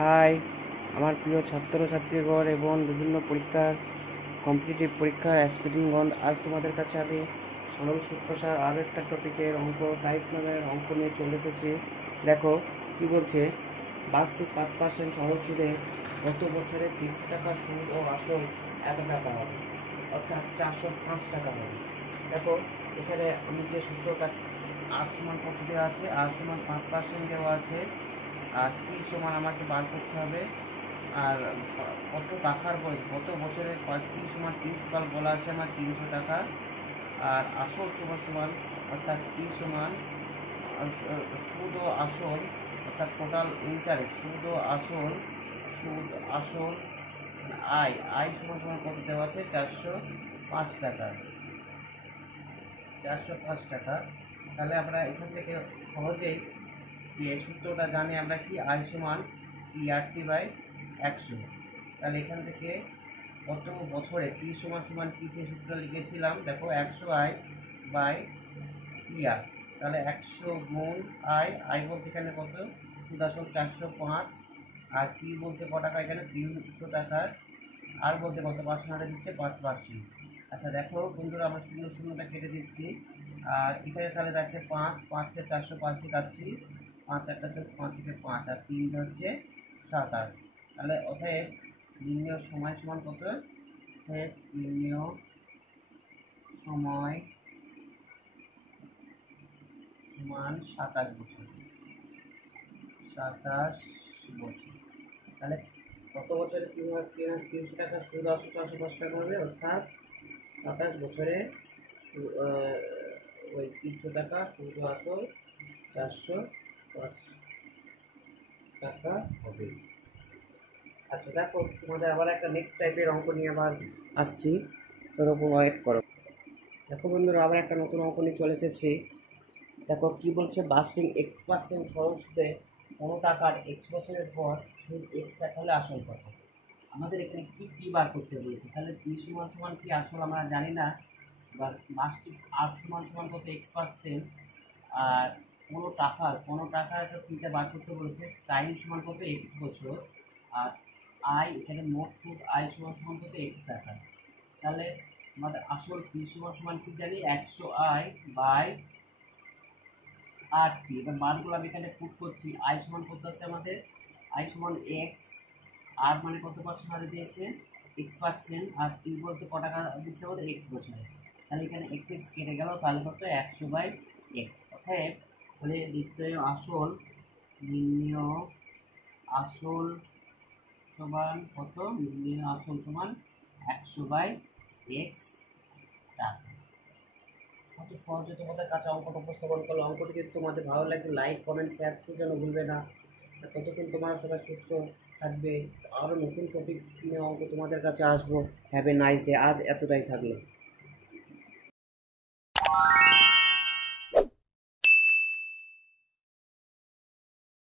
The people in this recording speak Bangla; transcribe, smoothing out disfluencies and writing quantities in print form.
হাই, আমার প্রিয় ছাত্রছাত্রীগণ এবং বিভিন্ন পরীক্ষার কম্পিটিটিভ পরীক্ষা অ্যাসপিরেন্টগণ, আজ তোমাদের কাছে আমি সরল সুপ্রসার আরও একটা টপিকের অঙ্ক টাইপ নামের অঙ্ক নিয়ে চলে এসেছি। দেখো কী বলছে, বার্ষিক 5% সরল সুদে গত বছরে 300 টাকার সুদ ও আসল এত টাকা হবে, অর্থাৎ 405 টাকা হবে। দেখো এখানে আমি যে সূত্রটা আর সমান কত দেওয়া আছে, আর সমান 5% দেওয়া আছে, আর কি সমান আমাকে বার করতে হবে, আর কত টাকার বয়স গত বছরে কি সমান প্রিন্সিপাল বলা আছে আমার 300 টাকা, আর আসল সমান সমান অর্থাৎ কি সমান সুদ ও আসল অর্থাৎ টোটাল ইন্টারেস্ট সুদ আসল আয় সমান সমান কত দেওয়া আছে 405 টাকা। তাহলে আমরা এখান থেকে সহজেই যে সূত্রটা জানি আমরা কি আই সমান PRT/100। তাহলে এখান থেকে কত বছরে টি সমান সমান কি সেই সূত্র লিখেছিলাম, দেখো 100 I/PR। তাহলে 100 গুণ আই বলতে এখানে কত সুদ আসল 405, আর পি বলতে ক টাকা এখানে 300 টাকার, আর বলতে কত পার্সেন্ট দিচ্ছে 5%। আচ্ছা দেখো বন্ধুরা, আমরা শূন্য শূন্যটা কেটে দিচ্ছি, আর এখানে তাহলে দেখছে 5কে 405 দিয়ে কাটছি, 5 একটা 5 থেকে 5 আর 3 হচ্ছে 27। তাহলে অতএব নির্ণয় সময় সমান কত, নির্ণয় সময় সমান 27 বছর। তাহলে কত বছরে 300 টাকা সুদ আসল 405 টাকা হবে, অর্থাৎ 27 বছরে ওই 300 টাকা সুদ আসল 405 টাকা হবে। আচ্ছা দেখো তোমাদের আবার একটা নেক্সট টাইপের অঙ্ক নিয়ে আবার আসছি, ততক্ষণ ওয়েট করো। দেখো বন্ধুরা, আবার একটা নতুন অঙ্ক নিয়ে চলে এসেছি। দেখো কি বলছে, বার্ষিক X% সরল সুদে কোনো টাকার X বছরের পর সুদ X টাকা হলে আসল কত। আমাদের এখানে কি বার করতে বলেছে, তাহলে P সমান সমান কি আসল আমরা জানি না, এবার বার্ষিক R সমান সমান কত X%, আর কোনো টাকার একটা পিটা বার করতে বলেছে, টাইম সমান কত X বছর, আর আই এখানে মোট সুদ আই সমান সমান কত X টাকা। তাহলে আমাদের আসল P সমান সমান কি জানি 100I/RT। এবার মানগুলো আমি এখানে পুট করছি, আই সমান কত আছে আমাদের, আই সমান X, আর মানে কত পার্সেন্ট হারে দিয়েছে X%, আর টি বলতে ক টাকা দিচ্ছে আমাদের X বছরে। তাহলে এখানে X কেটে গেল, তাহলে কত 100/X। অর্থাৎ তাহলে নির্ণয় আসল সমান কত, নির্ণয় আসল সমান 100/X টাকা। কত সহজে তোমাদের কাছে অঙ্কটা উপস্থাপন করলো। অঙ্কটি যদি তোমাদের ভালো লাগে লাইক কমেন্ট শেয়ার করতে যেন ভুলবে না। ততক্ষণ তোমরা সবাই সুস্থ থাকবে, আরও নতুন টপিক নিয়ে অঙ্ক তোমাদের কাছে আসবো। Have a nice day. আজ এতটাই থাকলো।